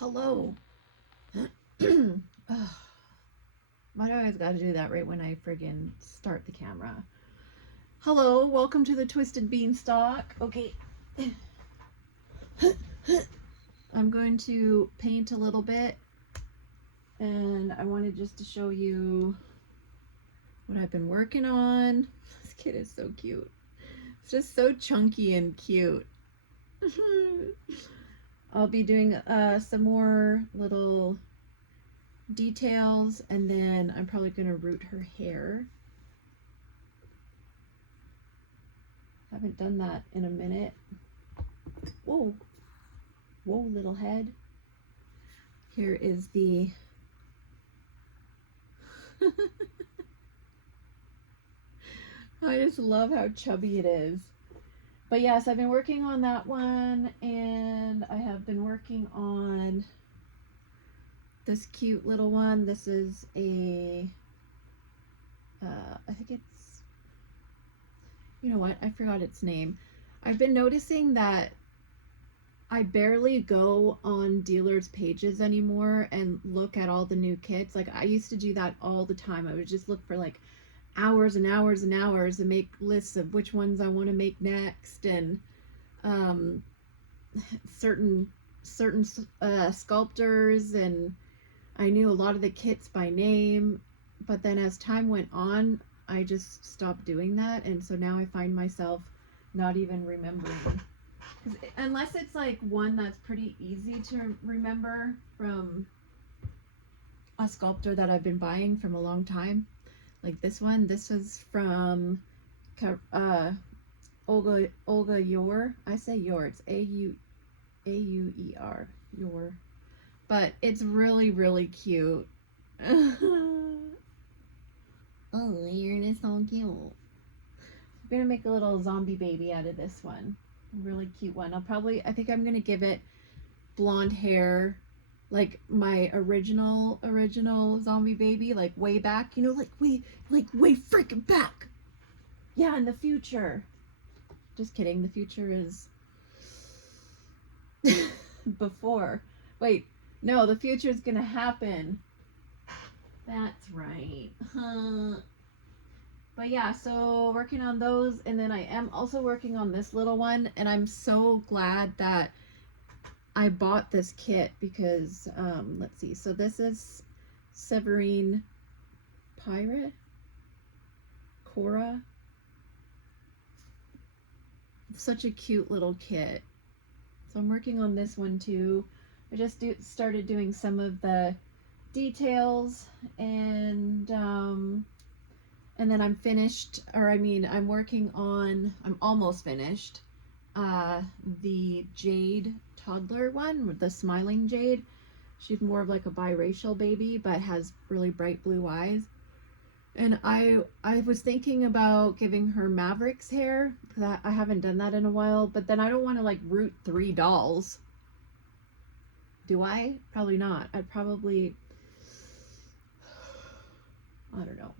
Hello. Ugh, why do I always gotta do that right when I friggin' start the camera? Hello, welcome to the Twisted Beanstalk. Okay. I'm going to paint a little bit, and I wanted just to show you what I've been working on. This kid is so cute. It's just so chunky and cute. I'll be doing some more little details, and then I'm probably gonna root her hair. Haven't done that in a minute. Whoa, whoa, little head. Here is the I just love how chubby it is. But yes, I've been working on that one, and I have been working on this cute little one. This is a I think it's, you know what, I forgot its name. I've been noticing that I barely go on dealers' pages anymore and look at all the new kits. Like, I used to do that all the time. I would just look for like hours and hours and hours and make lists of which ones I want to make next, and um, certain sculptors, and I knew a lot of the kits by name. But then as time went on, I just stopped doing that, and so now I find myself not even remembering. Unless it's like one that's pretty easy to remember from a sculptor that I've been buying from a long time. Like this one. This was from Olga Yor. I say Yor. It's Auer. Yor. But it's really, really cute. Oh, you're just so cute. I'm gonna make a little zombie baby out of this one. Really cute one. I think I'm gonna give it blonde hair, like my original zombie baby, like way back, like way freaking back. Yeah, in the future. Just kidding. The future is before. Wait, no, the future is gonna happen. That's right. But yeah, so working on those, and then I am also working on this little one, and I'm so glad that I bought this kit because, let's see, so this is Severine Pirate? Cora? Such a cute little kit. So I'm working on this one too. I just started doing some of the details, and then I'm finished, or I mean, I'm almost finished, the Jade toddler one, with the smiling Jade. She's more of like a biracial baby, but has really bright blue eyes. And I was thinking about giving her Maverick's hair, because I haven't done that in a while, but then I don't want to like root 3 dolls. Do I? Probably not. I don't know.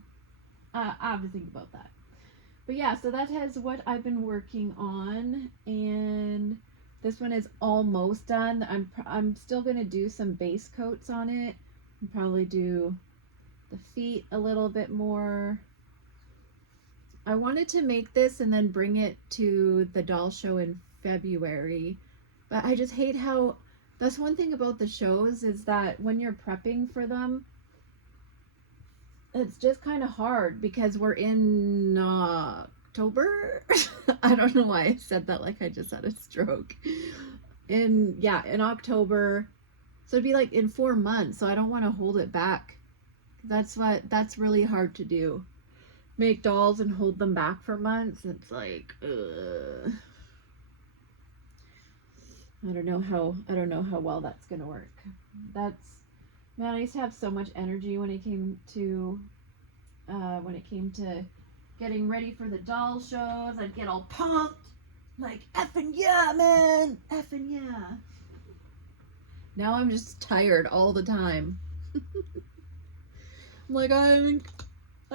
I have to think about that. But yeah, so that is what I've been working on, and this one is almost done. I'm still gonna do some base coats on it, and probably do the feet a little bit more. I wanted to make this and then bring it to the doll show in February, but I just hate how, that's one thing about the shows, is that when you're prepping for them, it's just kind of hard because we're in October. I don't know why I said that like I just had a stroke. In October. So it'd be like in 4 months. So I don't want to hold it back. That's really hard to do. Make dolls and hold them back for months. It's like, ugh. I don't know how well that's gonna work. Man, I used to have so much energy when it came to getting ready for the doll shows. I'd get all pumped, like, effing yeah, man, effing yeah. Now I'm just tired all the time. I'm like, I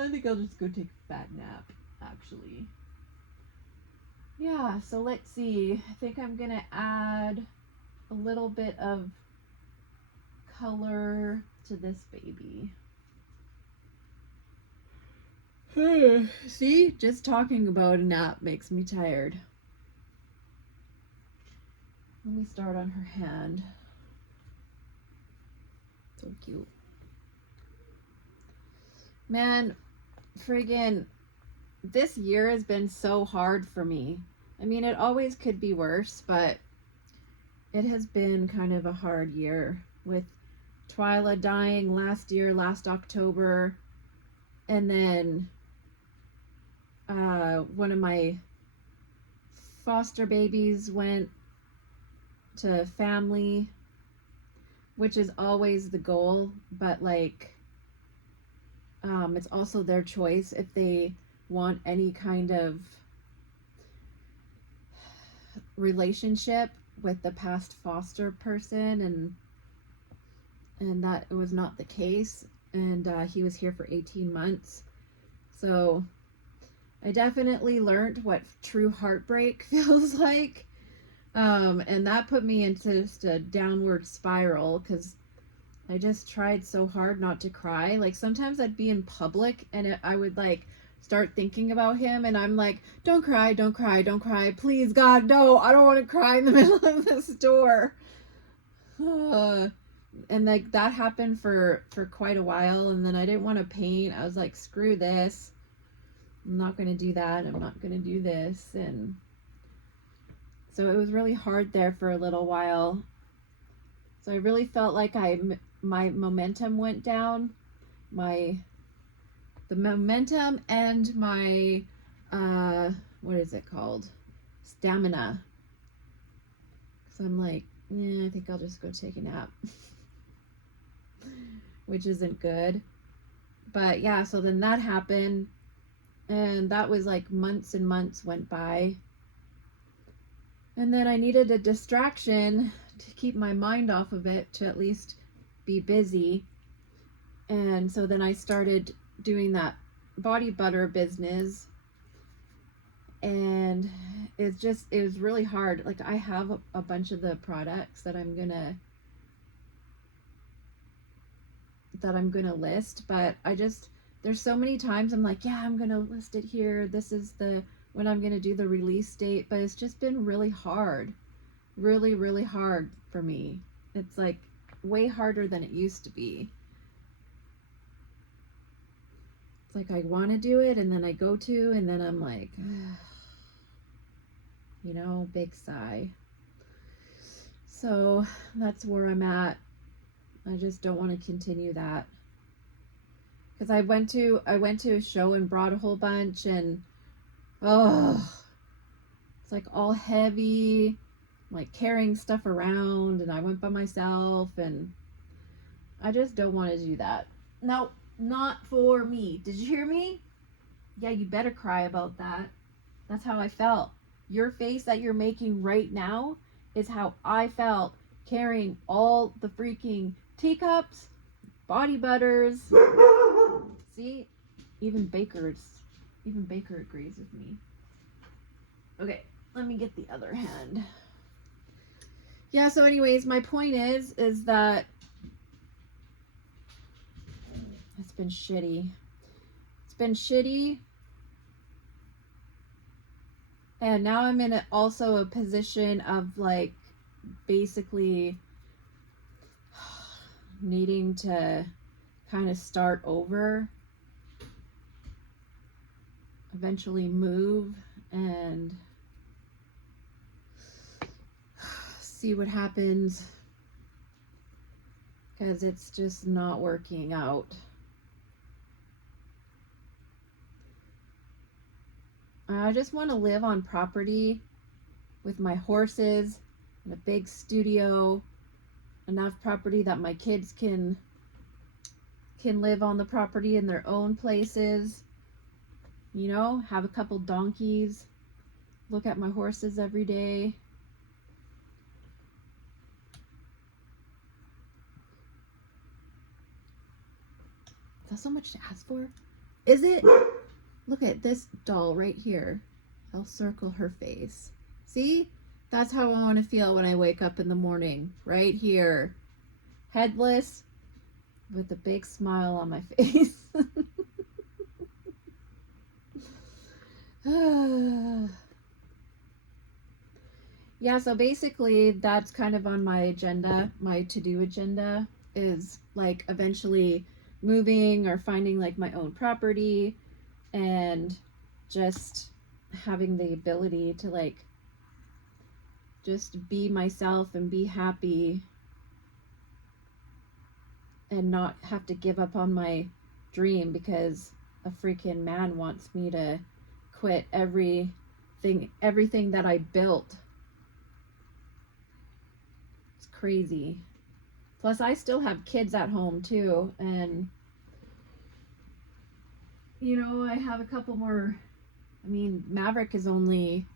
think I'll just go take a fat nap, actually. Yeah, so let's see. I think I'm gonna add a little bit of color to this baby. See, just talking about a nap makes me tired. Let me start on her hand. So cute. Man, friggin', this year has been so hard for me. I mean, it always could be worse, but it has been kind of a hard year with Twyla dying last year, last October, and then one of my foster babies went to family, which is always the goal, but like it's also their choice if they want any kind of relationship with the past foster person, and that was not the case, and he was here for 18 months. So I definitely learned what true heartbreak feels like, and that put me into just a downward spiral because I just tried so hard not to cry. Like sometimes I'd be in public and I would like start thinking about him, and I'm like, don't cry, don't cry, don't cry, please God, no, I don't want to cry in the middle of the store. And like that happened for quite a while, and then I didn't want to paint. I was like, screw this, I'm not going to do that, I'm not going to do this. And so it was really hard there for a little while. So I really felt like my momentum went down, the momentum and my what is it called, stamina. So I'm like, I think I'll just go take a nap. Which isn't good. But yeah, so then that happened, and that was like months and months went by, and then I needed a distraction to keep my mind off of it, to at least be busy. And so then I started doing that body butter business, and it was really hard. Like I have a bunch of the products that I'm gonna list, but there's so many times I'm like, yeah, I'm gonna list it here, this is when I'm gonna do the release date, but it's just been really hard, really, really hard for me. It's like way harder than it used to be. It's like I want to do it, and then I go to, and then I'm like, big sigh. So that's where I'm at. I just don't want to continue that, because I went to a show and brought a whole bunch, and it's like all heavy, like carrying stuff around, and I went by myself, and I just don't want to do that. No, not for me. Did you hear me? Yeah, you better cry about that. That's how I felt. Your face that you're making right now is how I felt carrying all the freaking teacups, body butters. See, even Baker agrees with me. Okay, let me get the other hand. Yeah, so anyways, my point is that it's been shitty. It's been shitty. And now I'm in also a position of like basically needing to kind of start over, eventually move and see what happens, because it's just not working out. I just want to live on property with my horses and a big studio, enough property that my kids can live on the property in their own places, have a couple donkeys, look at my horses every day. Is that so much to ask for? Is it? Look at this doll right here. I'll circle her face. See? That's how I want to feel when I wake up in the morning. Right here. headless with a big smile on my face. Yeah, so basically that's kind of on my agenda, my to-do agenda is like eventually moving or finding like my own property and just having the ability to like just be myself and be happy and not have to give up on my dream because a freaking man wants me to quit everything that I built. It's crazy. Plus I still have kids at home too, and you know, I have a couple more. I mean, Maverick is only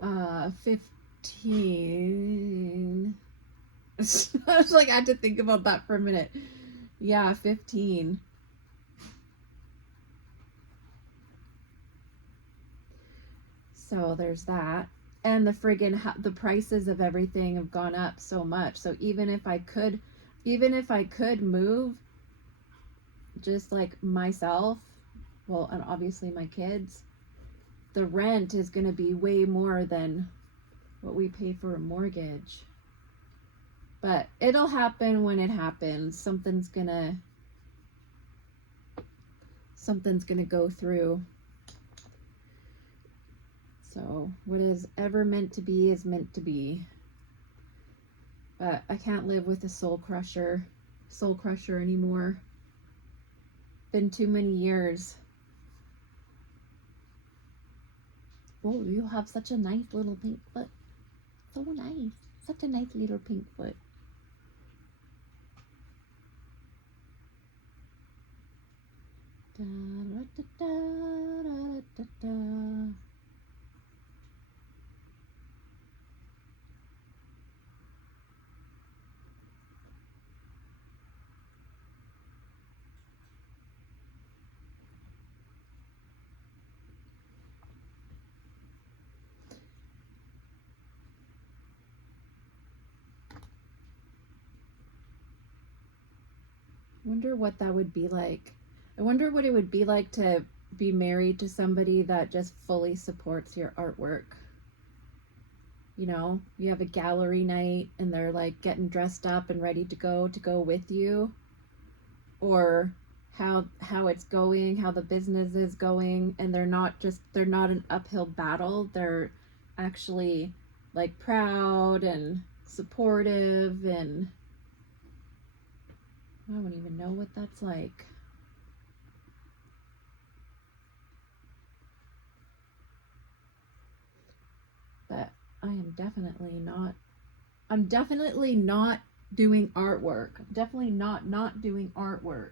15. I was like, I had to think about that for a minute. Yeah, 15. So there's that. And the friggin' the prices of everything have gone up so much. So even if I could move just like myself, well, and obviously my kids, the rent is going to be way more than what we pay for a mortgage. But it'll happen when it happens. Something's gonna go through. So what is ever meant to be is meant to be. But I can't live with a soul crusher anymore. Been too many years. Oh, you have such a nice little pink foot. So nice. Such a nice little pink foot. Da, da, da, da, da, da. Wonder what that would be like. I wonder what it would be like to be married to somebody that just fully supports your artwork. You know, you have a gallery night and they're like getting dressed up and ready to go with you, or how it's going, how the business is going, and they're not an uphill battle. They're actually like proud and supportive, and I don't even know what that's like. But I'm definitely not doing artwork. Definitely not doing artwork.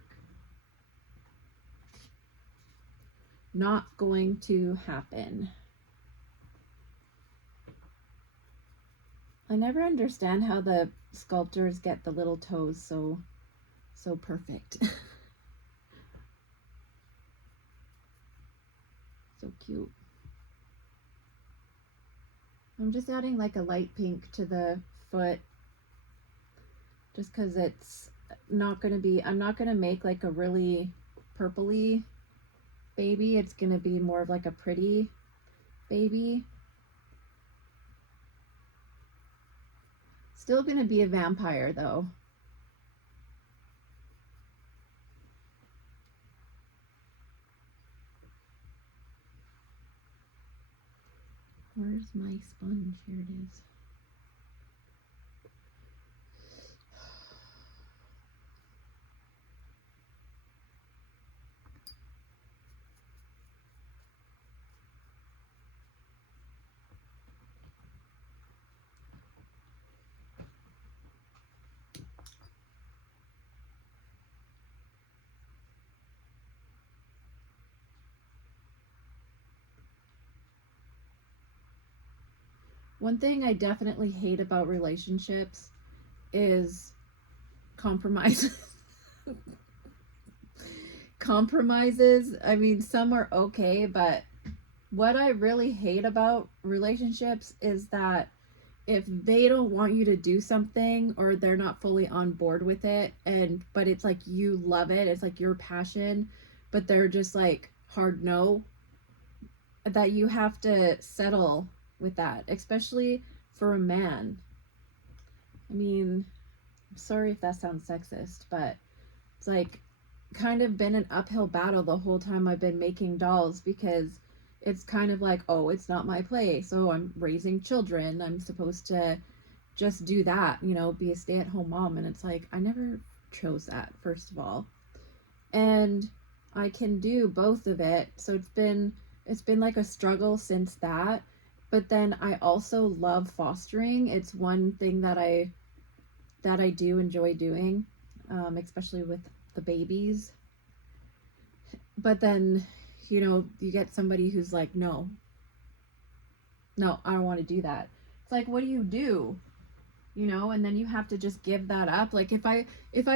Not going to happen. I never understand how the sculptors get the little toes so perfect. So cute. I'm just adding like a light pink to the foot just because it's not going to be, I'm not going to make like a really purpley baby. It's going to be more of like a pretty baby. Still going to be a vampire though. Where's my sponge? Here it is. One thing I definitely hate about relationships is compromises. Compromises. I mean, some are okay, but what I really hate about relationships is that if they don't want you to do something or they're not fully on board with it, but it's like you love it, it's like your passion, but they're just like hard no, that you have to settle with that, especially for a man. I mean, I'm sorry if that sounds sexist, but it's like kind of been an uphill battle the whole time I've been making dolls, because it's kind of like, oh, it's not my place. Oh, I'm raising children. I'm supposed to just do that, be a stay-at-home mom. And it's like, I never chose that, first of all. And I can do both of it. So it's been like a struggle since that. But then I also love fostering. It's one thing that I do enjoy doing, especially with the babies. But then, you get somebody who's like, no, I don't want to do that. It's like, what do you do? And then you have to just give that up. Like, if I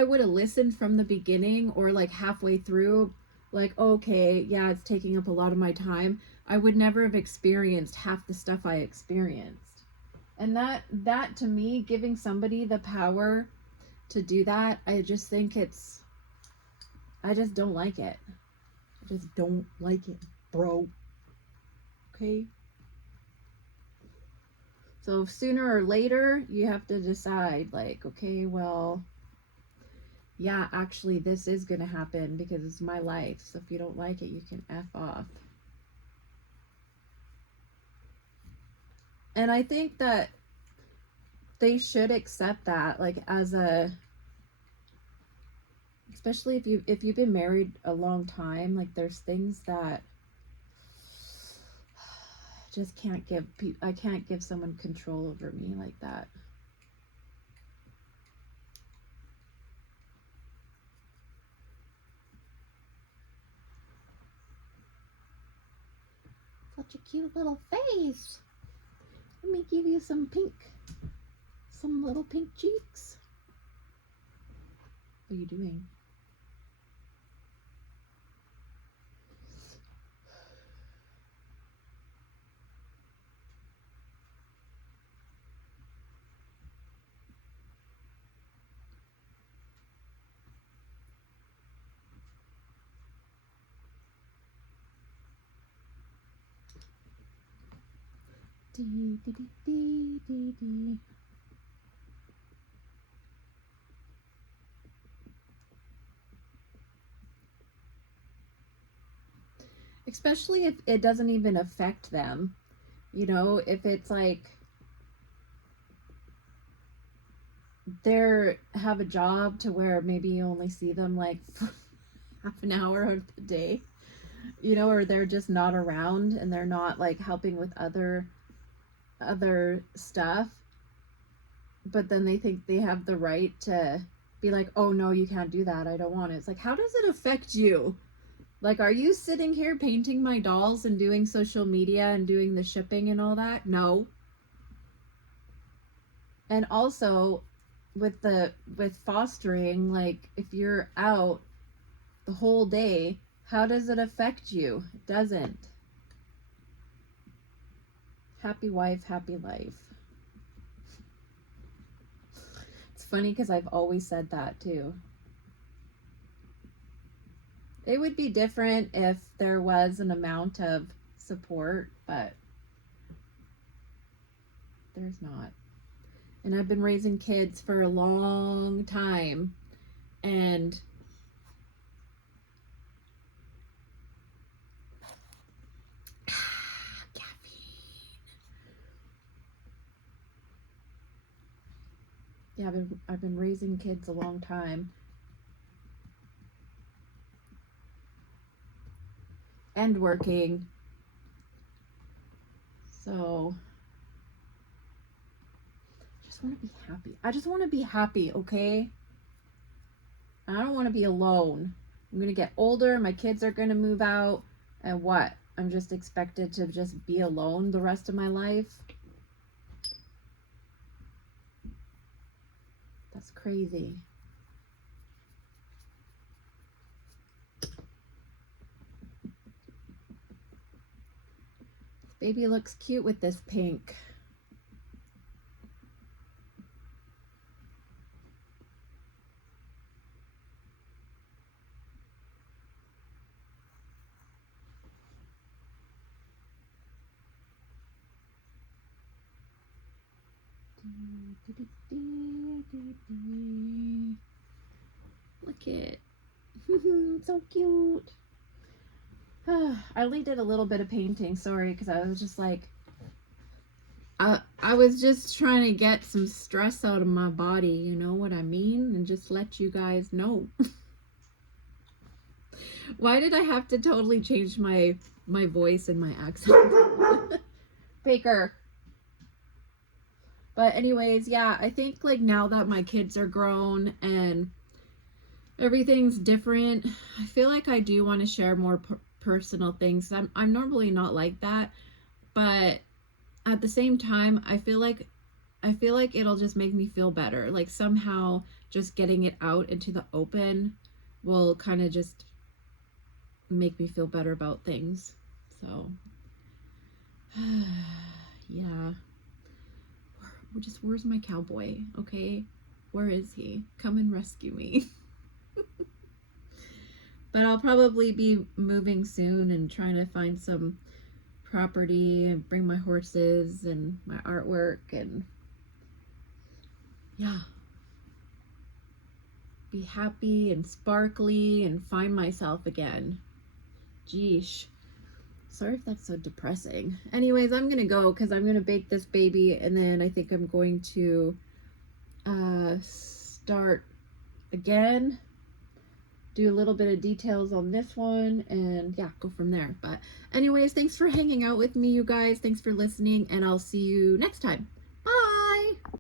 would have listened from the beginning, or like halfway through, like, okay, yeah, it's taking up a lot of my time, I would never have experienced half the stuff I experienced. And that to me, giving somebody the power to do that, I just don't like it. I just don't like it, bro. Okay? So sooner or later, you have to decide, like, okay, well, yeah, actually, this is going to happen because it's my life. So if you don't like it, you can F off. And I think that they should accept that, like, especially if you've been married a long time, like, there's things that just I can't give someone control over me like that. Such a cute little face. Let me give you some little pink cheeks. What are you doing? Dee, dee, dee, dee, dee. Especially if it doesn't even affect them. If it's like they have a job to where maybe you only see them like half an hour of the day, or they're just not around and they're not like helping with other stuff, but then they think they have the right to be like, oh no, you can't do that, I don't want it. It's like, how does it affect you? Like, are you sitting here painting my dolls and doing social media and doing the shipping and all that? No. And also with fostering, like, if you're out the whole day, how does it affect you? It doesn't. Happy wife, happy life. It's funny because I've always said that too. It would be different if there was an amount of support, but there's not. And I've been raising kids for a long time, and yeah, I've been raising kids a long time, and working. So I just want to be happy. I just want to be happy, okay? I don't want to be alone. I'm going to get older, my kids are going to move out, and what? I'm just expected to just be alone the rest of my life? That's crazy. Baby looks cute with this pink. Look it. So cute. I only did a little bit of painting, sorry, because I was just like, I was just trying to get some stress out of my body, you know what I mean? And just let you guys know. Why did I have to totally change my voice and my accent? Baker. But anyways, yeah, I think like now that my kids are grown and everything's different, I feel like I do want to share more personal things. I'm normally not like that, but at the same time, I feel like it'll just make me feel better. Like somehow just getting it out into the open will kind of just make me feel better about things. So yeah. Where's my cowboy? Okay, where is he? Come and rescue me. But I'll probably be moving soon and trying to find some property and bring my horses and my artwork and yeah, be happy and sparkly and find myself again. Geesh. Sorry if that's so depressing. Anyways, I'm gonna go because I'm gonna bake this baby, and then I think I'm going to start again, do a little bit of details on this one, and yeah, go from there. But anyways, thanks for hanging out with me, you guys. Thanks for listening, and I'll see you next time.